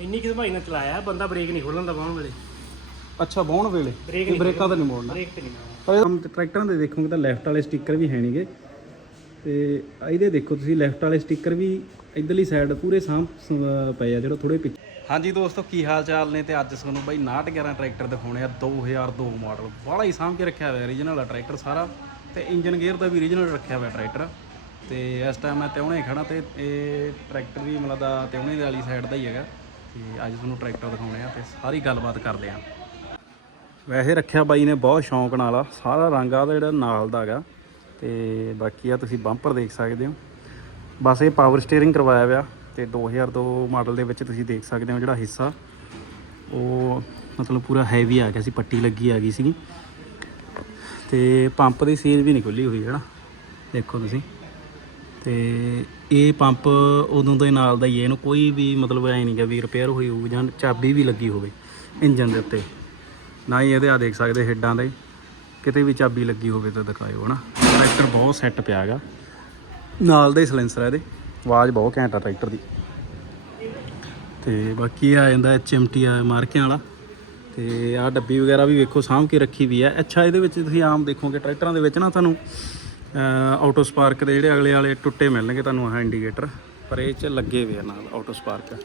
ਇੰਨੀ ਕਿ ਭਾਈ ਨਾਲ ਚਲਾਇਆ ਬੰਦਾ ਬ੍ਰੇਕ ਨਹੀਂ ਖੋਲਣ ਦਾ ਬਾਹਣ ਵੇਲੇ। ਅੱਛਾ ਬਾਉਣ ਵੇਲੇ? ਬ੍ਰੇਕ ਤੇ ਨਹੀਂ ਬ੍ਰੇਕਾਂ ਤਾਂ ਨਹੀਂ ਮੋੜਨਾ? ਬ੍ਰੇਕ ਤੇ ਨਹੀਂ ਮਾਰਨਾ। ਪਰ ਟਰੈਕਟਰਾਂ ਦੇ ਦੇਖੋਗੇ ਤਾਂ ਲੈਫਟ ਵਾਲੇ ਸਟicker ਵੀ ਹੈ ਨਹੀਂਗੇ ਤੇ ਇਹਦੇ ਦੇਖੋ ਤੁਸੀਂ ਲੈਫਟ ਵਾਲੇ ਸਟicker ਵੀ ਇਧਰਲੀ ਸਾਈਡ ਪੂਰੇ ਸਾਂਭ ਸ- ਪਏ ਆ ਜਿਹੜਾ ਥੋੜੇ ਪਿੱਛੇ। ਹਾਂਜੀ ਦੋਸਤੋ ਕੀ ਹਾਲ ਚਾਲ ਨੇ ਤੇ ਅੱਜ ਤੁਹਾਨੂੰ ਬਾਈ 911 ਟਰੈਕਟਰ ਦਿਖਾਉਣੇ ਆ 2002 ਮਾਡਲ ਬੜਾ ਹੀ ਸਾਂਭ ਕੇ ਰੱਖਿਆ ਹੋਇਆ ਰੀਜਨਲ ਆ ਟਰੈਕਟਰ ਸਾਰਾ ਤੇ ਇੰਜਨ ਗੇਅਰ ਦਾ ਵੀ ਰੀਜਨਲ ਰੱਖਿਆ ਹੋਇਆ ਟਰੈਕਟਰ। ਤੇ ਇਸ ਟਾਈਮ ਮੈਂ ਤਿਉਣੇ ਖੜਾ ਤੇ ਇਹ ਟਰੈਕਟਰ ਵੀ ਮਤਲਬ ਦਾ ਤਿਉਣੇ ਦੇ ਵਾਲੀ ਸਾਈਡ ਦਾ ਹੀ ਹੈਗਾ। ਤੇ ਅੱਜ ਤੁਹਾਨੂੰ ਟਰੈਕਟਰ ਦਿਖਾਉਣੇ ਆ ਤੇ ਸਾਰੀ ਗੱਲਬਾਤ ਕਰਦੇ ਆ। ਵੈਸੇ ਰੱਖਿਆ ਬਾਈ ਨੇ ਬਹੁਤ ਸ਼ੌਂਕ ਨਾਲ ਆ, ਸਾਰਾ ਰੰਗ ਆ ਜਿਹੜਾ ਨਾਲ ਦਾ ਹੈਗਾ। ਤੇ ਬਾਕੀ ਆ ਤੁਸੀਂ ਬੰਪਰ ਦੇਖ ਸਕਦੇ ਹੋ। ਬਸ ਇਹ ਪਾਵਰ ਸਟੀਅਰਿੰਗ ਕਰਵਾਇਆ ਹੋਇਆ ਤੇ 2002 ਮਾਡਲ ਦੇ ਵਿੱਚ ਤੁਸੀਂ ਦੇਖ ਸਕਦੇ ਹੋ ਜਿਹੜਾ ਹਿੱਸਾ। ਉਹ ਮਤਲਬ ਪੂਰਾ ਹੈਵੀ ਆ ਗਿਆ ਸੀ, ਪੱਟੀ ਲੱਗੀ ਆ ਗਈ ਸੀਗੀ। ਤੇ ਪੰਪ ਦੀ ਸੀਲ ਵੀ ਨਹੀਂ ਖੁੱਲੀ ਹੋਈ, ਹੈ ਨਾ? ਦੇਖੋ ਤੁਸੀਂ। ਤੇ ਇਹ ਪੰਪ ਉਦੋਂ ਦੇ ਨਾਲ ਦਾ ਹੀ ਹੈ। ਇਹਨੂੰ ਕੋਈ ਵੀ ਮਤਲਬ ਐ ਨਹੀਂ ਗਾ ਵੀ ਰਿਪੇਅਰ ਹੋਈ ਹੋਊ ਜਾਂ ਚਾਬੀ ਵੀ ਲੱਗੀ ਹੋਵੇ ਇੰਜਨ ਦੇ ਉੱਤੇ। ਨਾ ਹੀ ਇਹਦੇ ਆ ਦੇਖ ਸਕਦੇ ਹੈਡਾਂ ਦੇ। ਕਿਤੇ ਵੀ ਚਾਬੀ ਲੱਗੀ ਹੋਵੇ ਤਾਂ ਦਿਖਾਇਓ ਹਨਾ। ਟਰੈਕਟਰ ਬਹੁਤ ਸੈੱਟ ਪਿਆ ਹੈਗਾ ਨਾਲ ਦਾ ਹੀ ਸਲੈਂਸਰ ਹੈ ਇਹਦੇ। ਆਵਾਜ਼ ਬਹੁਤ ਘੈਂਟ ਆ ਟਰੈਕਟਰ ਦੀ। ਤੇ ਬਾਕੀ ਆ ਜਾਂਦਾ ਐਚਐਮਟੀ ਆ ਮਾਰਕਿਆਂ ਵਾਲਾ। ਤੇ ਆ ਡੱਬੀ ਵਗੈਰਾ ਵੀ ਵੇਖੋ ਸਾਂਭ ਕੇ ਰੱਖੀ ਵੀ ਹੈ ਅੱਛਾ, ਇਹਦੇ ਵਿੱਚ ਤੁਸੀਂ ਆਮ ਦੇਖੋਗੇ ਟਰੈਕਟਰਾਂ ਦੇ ਵਿੱਚ ਨਾ ਤੁਹਾਨੂੰ ਆਟੋ ਸਪਾਰਕ ਦੇ ਜਿਹੜੇ ਅਗਲੇ ਵਾਲੇ ਟੁੱਟੇ ਮਿਲਣਗੇ ਤੁਹਾਨੂੰ ਆਹ ਇੰਡੀਕੇਟਰ ਪਰ ਇਹ ਚ ਲੱਗੇ ਹੋਏ ਆ ਨਾਲ ਆਟੋ ਸਪਾਰਕ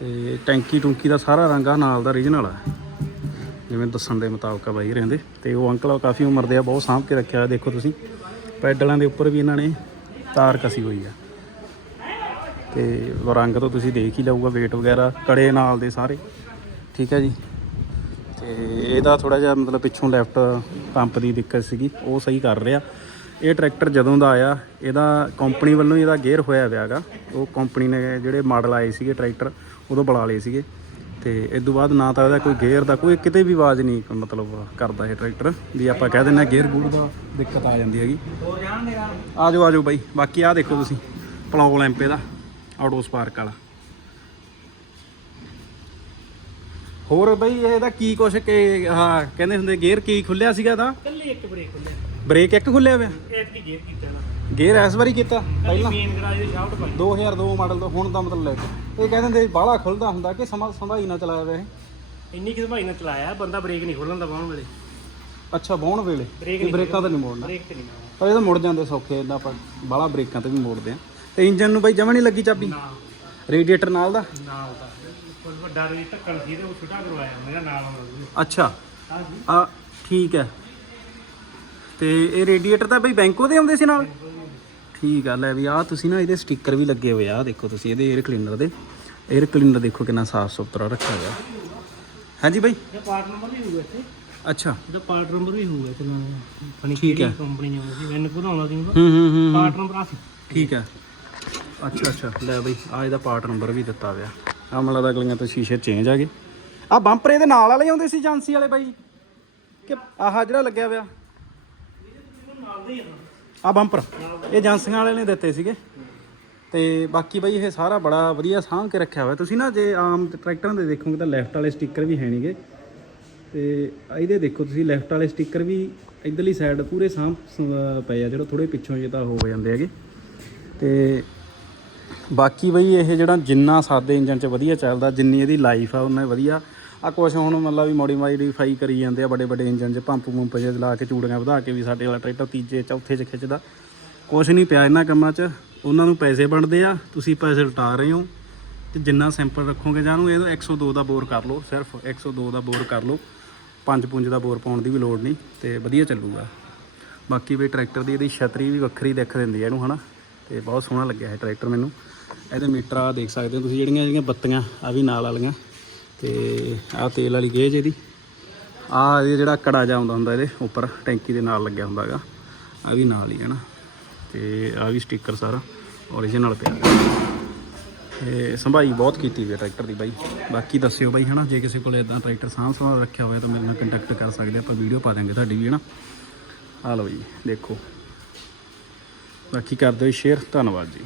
ਤੇ ਟੈਂਕੀ ਟੁੰਕੀ ਦਾ ਸਾਰਾ ਰੰਗ ਆ ਨਾਲ ਦਾ ਰੀਜਨਲ ਆ। ਜਿਵੇਂ ਦੱਸਣ ਦੇ ਮੁਤਾਬਕ ਆ ਬਾਈ ਰਹਿੰਦੇ। ਤੇ ਉਹ ਅੰਕਲ ਆ ਕਾਫੀ ਉਮਰ ਦੇ ਆ, ਬਹੁਤ ਸਾਂਭ ਕੇ ਰੱਖਿਆ ਹੋਇਆ, ਦੇਖੋ ਤੁਸੀਂ। ਪੈਡਲਾਂ ਦੇ ਉੱਪਰ ਵੀ ਇਹਨਾਂ ਨੇ ਤਾਰ ਕਸੀ ਹੋਈ ਆ। ਤੇ ਰੰਗ ਤੋਂ ਤੁਸੀਂ ਦੇਖ ਹੀ ਲਊਗਾ, weight ਵਗੈਰਾ, ਕੜੇ ਨਾਲ ਦੇ ਸਾਰੇ। ਠੀਕ ਹੈ ਜੀ। ਤੇ ਇਹਦਾ ਥੋੜਾ ਜਿਹਾ ਮਤਲਬ ਪਿੱਛੋਂ ਲੈਫਟ ਪੰਪ ਦੀ ਦਿੱਕਤ ਸੀਗੀ, ਉਹ ਸਹੀ ਕਰ ਰਿਹਾ। ਇਹ ਟਰੈਕਟਰ ਜਦੋਂ ਦਾ ਆਇਆ, ਇਹਦਾ ਕੰਪਨੀ ਵੱਲੋਂ ਹੀ ਇਹਦਾ ਗੇਅਰ ਹੋਇਆ ਹੋਇਆ ਹੈਗਾ। ਉਹ ਕੰਪਨੀ ਨੇ ਜਿਹੜੇ ਮਾਡਲ ਆਏ ਸੀਗੇ ਟਰੈਕਟਰ, ਉਦੋਂ ਬੁਲਾ ਲਏ ਸੀਗੇ। ਤੇ ਇਸ ਤੋਂ ਬਾਅਦ ਨਾ ਤਾਂ ਇਹਦਾ ਕੋਈ ਗੇਅਰ ਦਾ ਕੋਈ ਕਿਤੇ ਵੀ ਆਵਾਜ਼ ਨਹੀਂ ਮਤਲਬ ਕਰਦਾ ਇਹ ਟਰੈਕਟਰ। ਵੀ ਆਪਾਂ ਕਹਿ ਦਿੰਦੇ ਹਾਂ ਗੇਅਰ ਗੂਰ ਦਾ ਦਿੱਕਤ ਆ ਜਾਂਦੀ ਹੈਗੀ। ਆ ਜਾਓ ਆ ਜਾਓ ਬਾਈ, ਬਾਕੀ ਆ ਦੇਖੋ ਤੁਸੀਂ, ਪਲੌਗ ਲੈਂਪੇ ਦਾ ਆਟੋ ਸਪਾਰਕ ਵਾਲਾ। ਹੋਰ ਬਈ, ਇਹਦਾ ਕੀ ਕੁਛ ਕਿ, ਹਾਂ, ਕਹਿੰਦੇ ਹੁੰਦੇ ਗੇਅਰ ਕੀ ਖੁੱਲਿਆ ਸੀਗਾ ਇਹਦਾ? ਕੱਲੇ ਇੱਕ ਬ੍ਰੇਕ ਖੁੱਲਿਆ। ਬ੍ਰੇਕ ਇੱਕ ਖੁੱਲਿਆ ਹੋਇਆ ਇਹ ਕੀ ਗੇਅਰ ਕੀਤਾ ਨਾ। ਗੇਅਰ ਇਸ ਵਾਰੀ ਕੀਤਾ ਪਹਿਲਾਂ। ਮੇਨ ਗਰਾਜ ਦੀ ਸ਼ਾਫਟ ਪਾਈ। 2002 ਮਾਡਲ ਤੋਂ ਹੁਣ ਦਾ ਮਤਲਬ ਲੈ ਕੇ। ਇਹ ਕਹਿੰਦੇ ਹੁੰਦੇ ਬਾਹਲਾ ਖੁੱਲਦਾ ਹੁੰਦਾ ਕਿ ਸਮਾਂ ਸੰਭਾਈ ਨਾ ਚਲਾਇਆ ਵੇ ਇੰਨੀ ਕਿ ਭਾਈ ਨਾਲ ਚਲਾਇਆ ਬੰਦਾ ਬ੍ਰੇਕ ਨਹੀਂ ਖੋਲਣ ਦਾ ਬਾਹਣ ਵੇਲੇ। ਅੱਛਾ ਬਾਉਣ ਵੇਲੇ? ਬ੍ਰੇਕ ਇਹ ਬ੍ਰੇਕਾਂ ਤਾਂ ਨਹੀਂ ਮੋੜਨਾ। ਬ੍ਰੇਕ ਤੇ ਨਹੀਂ ਪਰ ਇਹ ਤਾਂ ਮੁੜ ਜਾਂਦੇ ਸੌਖੇ ਇਦਾਂ ਆਪਾਂ ਬਾਹਲਾ ਬ੍ਰੇਕਾਂ ਤੇ ਵੀ ਮੋੜਦੇ ਆ। ਤੇ ਇੰਜਨ ਨੂੰ ਬਈ ਜਮਾਂ ਨਹੀਂ ਲੱਗੀ ਚਾਬੀ? ਨਾ ਰੇਡੀਏਟਰ ਨਾਲ ਦਾ? ਨਾਲ ਦਾ ਵੱਡਾ ਵੀ ਢੱਕਣ ਸੀ ਤੇ ਉਹ ਛੋਟਾ ਕਰਵਾਇਆ ਮੇਰਾ ਨਾਲ ਅੱਛਾ। ਹਾਂ ਆ ਠੀਕ ਹੈ। ਤੇ ਇਹ ਰੇਡੀਏਟਰ ਤਾਂ ਬਈ ਬੈਂਕੋ ਦੇ ਆਉਂਦੇ ਸੀ ਨਾਲ? ਠੀਕ ਆ ਲੈ ਵੀ ਆ ਤੁਸੀਂ ਨਾ ਇਹਦੇ ਸਟicker ਵੀ ਲੱਗੇ ਹੋਏ ਆ ਆਹ ਦੇਖੋ ਤੁਸੀਂ ਇਹਦੇ 에ਅਰ ਕਲੀਨਰ ਦੇ। 에ਅਰ ਕਲੀਨਰ ਦੇਖੋ ਕਿੰਨਾ ਸਾਫ਼ ਸੁਥਰਾ ਰੱਖਿਆ ਹੋਇਆ। ਹਾਂਜੀ ਬਈ? ਇਹ ਪਾਰਟ ਨੰਬਰ ਵੀ ਹੋਊਗਾ ਇੱਥੇ। ਅੱਛਾ। ਇਹਦਾ ਪਾਰਟ ਨੰਬਰ ਵੀ ਹੋਊਗਾ ਚਲੋ ਫਣੀ ਹੈ। ਕੰਪਨੀ ਨੇ ਸੀ ਮੈਨੂੰ ਕੋਲ ਸੀ ਹੂੰ ਹੂੰ ਹੂੰ ਪਾਰਟ ਨੰਬਰ ਆ ਸੀ। ਠੀਕ ਹੈ ਅੱਛਾ ਅੱਛਾ। ਲੈ ਬਈ ਆ ਇਹਦਾ ਪਾਰਟ ਨੰਬਰ ਵੀ ਦਿੱਤਾ ਹੋਇਆ। ਆ ਮਲਾ ਦਾ ਅਗਲੀਆਂ ਤੋਂ ਸ਼ੀਸ਼ੇ ਚੇਂਜ ਆ ਗਏ। ਆ ਬੰਪਰ ਇਹਦੇ ਨਾਲ ਵਾਲੇ ਆਉਂਦੇ ਸੀ ਏਜੰਸੀ ਵਾਲੇ ਬਾਈ? ਕਿ ਆਹ ਜਿਹੜਾ ਲੱਗਿਆ ਹੋਇਆ। ਆ ਬੰਪਰ ਇਹ ਏਜੰਸੀਆਂ ਵਾਲੇ ਨੇ ਦਿੱਤੇ ਸੀਗੇ। ਤੇ ਬਾਕੀ ਬਈ ਇਹ ਸਾਰਾ ਬੜਾ ਵਧੀਆ ਸਾਂਭ ਕੇ ਰੱਖਿਆ ਹੋਇਆ। ਤੁਸੀਂ ਨਾ ਜੇ ਆਮ ਟਰੈਕਟਰਾਂ ਦੇ ਦੇਖੋਗੇ ਤਾਂ ਲੈਫਟ ਵਾਲੇ ਸਟicker ਵੀ ਹੈ ਨਹੀਂਗੇ ਤੇ ਇਹਦੇ ਦੇਖੋ ਤੁਸੀਂ ਲੈਫਟ ਵਾਲੇ ਸਟicker ਵੀ ਇਧਰਲੀ ਸਾਈਡ ਪੂਰੇ ਸਾਂਭ ਪਏ ਆ। ਜਿਹੜਾ ਥੋੜੇ ਪਿੱਛੋਂ ਜੇ ਤਾਂ ਹੋ ਜਾਂਦੇ ਹੈਗੇ। ਤੇ ਬਾਕੀ ਬਈ ਇਹ ਜਿਹੜਾ ਜਿੰਨਾ ਸਾਦੇ ਇੰਜਨ 'ਚ ਵਧੀਆ ਚੱਲਦਾ, ਜਿੰਨੀ ਇਹਦੀ ਲਾਈਫ ਆ, ਉਹਨਾਂ ਵਧੀਆ ਆ ਕੁਛ ਹੁਣ ਮਤਲਬ ਵੀ ਮੋਡੀਫਾਈ ਕਰੀ ਜਾਂਦੇ ਆ, ਵੱਡੇ ਵੱਡੇ ਇੰਜਨ 'ਚ ਪੰਪ ਪੰਪ ਜੇ ਲਾ ਕੇ ਚੂੜੀਆਂ ਵਧਾ ਕੇ ਵੀ ਸਾਡੇ ਵਾਲਾ ਟਰੈਕਟਰ ਤੀਜੇ, ਚੌਥੇ 'ਚ ਖਿੱਚਦਾ। ਕੁਛ ਨਹੀਂ ਪਿਆ ਇਹਨਾਂ ਕੰਮਾਂ 'ਚ। ਉਹਨਾਂ ਨੂੰ ਪੈਸੇ ਬਣਦੇ ਆ, ਤੁਸੀਂ ਪੈਸੇ ਲਟਾ ਰਹੇ ਹੋ। ਤੇ ਜਿੰਨਾ ਸਿੰਪਲ ਰੱਖੋਗੇ ਜਾਂ ਨੂੰ ਇਹ 102 ਦਾ ਬੋਰ ਕਰ ਲਓ, ਸਿਰਫ 102 ਦਾ ਬੋਰ ਕਰ ਲਓ। ਪੰਜ ਪੁੰਜ ਦਾ ਬੋਰ ਪਾਉਣ ਦੀ ਵੀ ਲੋੜ ਨਹੀਂ ਤੇ ਵਧੀਆ ਚੱਲੂਗਾ। ਬਾਕੀ ਵੀ ਟਰੈਕਟਰ ਦੀ ਇਹਦੀ ਛਤਰੀ ਵੀ ਵੱਖਰੀ ਦਿਖ ਦਿੰਦੀ ਹੈ ਇਹਨੂੰ, ਹਨਾ? ਤੇ ਬਹੁਤ ਸੋਹਣਾ ਲੱਗਿਆ ਹੈ ਟਰੈਕਟਰ ਮੈਨੂੰ। ਇਹਦੇ ਮੀਟਰ ਆ ਦੇਖ ਸਕਦੇ ਹੋ ਤੁਸੀਂ, ਜਿਹੜੀਆਂ ਜਿਹੜੀਆਂ ਬੱਤੀਆਂ ਆ ਵੀ ਨਾਲ ਵਾਲੀਆਂ। ਤੇ ਆਹ ਤੇਲ ਵਾਲੀ ਗੇਜ ਇਹਦੀ। ਆ ਇਹ ਜਿਹੜਾ ਕੜਾ ਜਾ ਆਉਂਦਾ ਹੁੰਦਾ ਇਹਦੇ ਉੱਪਰ, ਟੈਂਕੀ ਦੇ ਨਾਲ ਲੱਗਿਆ ਹੁੰਦਾ ਹੈਗਾ ਆ ਵੀ ਨਾਲ ਹੀ ਹੈ ਨਾ। ਤੇ ਆ ਵੀ ਸਟicker ਸਾਰਾ ਓਰੀਜਨਲ ਪਿਆ। ਇਹ ਸੰਭਾਈ ਬਹੁਤ ਕੀਤੀ ਵੀ ਟਰੈਕਟਰ ਦੀ ਬਾਈ। ਬਾਕੀ ਦੱਸਿਓ ਬਾਈ, ਹਨਾ, ਜੇ ਕਿਸੇ ਕੋਲ ਇਦਾਂ ਟਰੈਕਟਰ ਸਾਂਭ ਸੰਭਾਲ ਰੱਖਿਆ ਹੋਇਆ ਤਾਂ ਮੇਰੇ ਨਾਲ ਕੰਟੈਕਟ ਕਰ ਸਕਦੇ ਆਪਾਂ ਵੀਡੀਓ ਪਾ ਦਾਂਗੇ ਤੁਹਾਡੀ ਵੀ, ਹਨਾ। ਆ ਲਓ ਜੀ, ਦੇਖੋ। ਬਾਕੀ ਕਰ ਦਿਓ ਸ਼ੇਅਰ ਧੰਨਵਾਦ ਜੀ।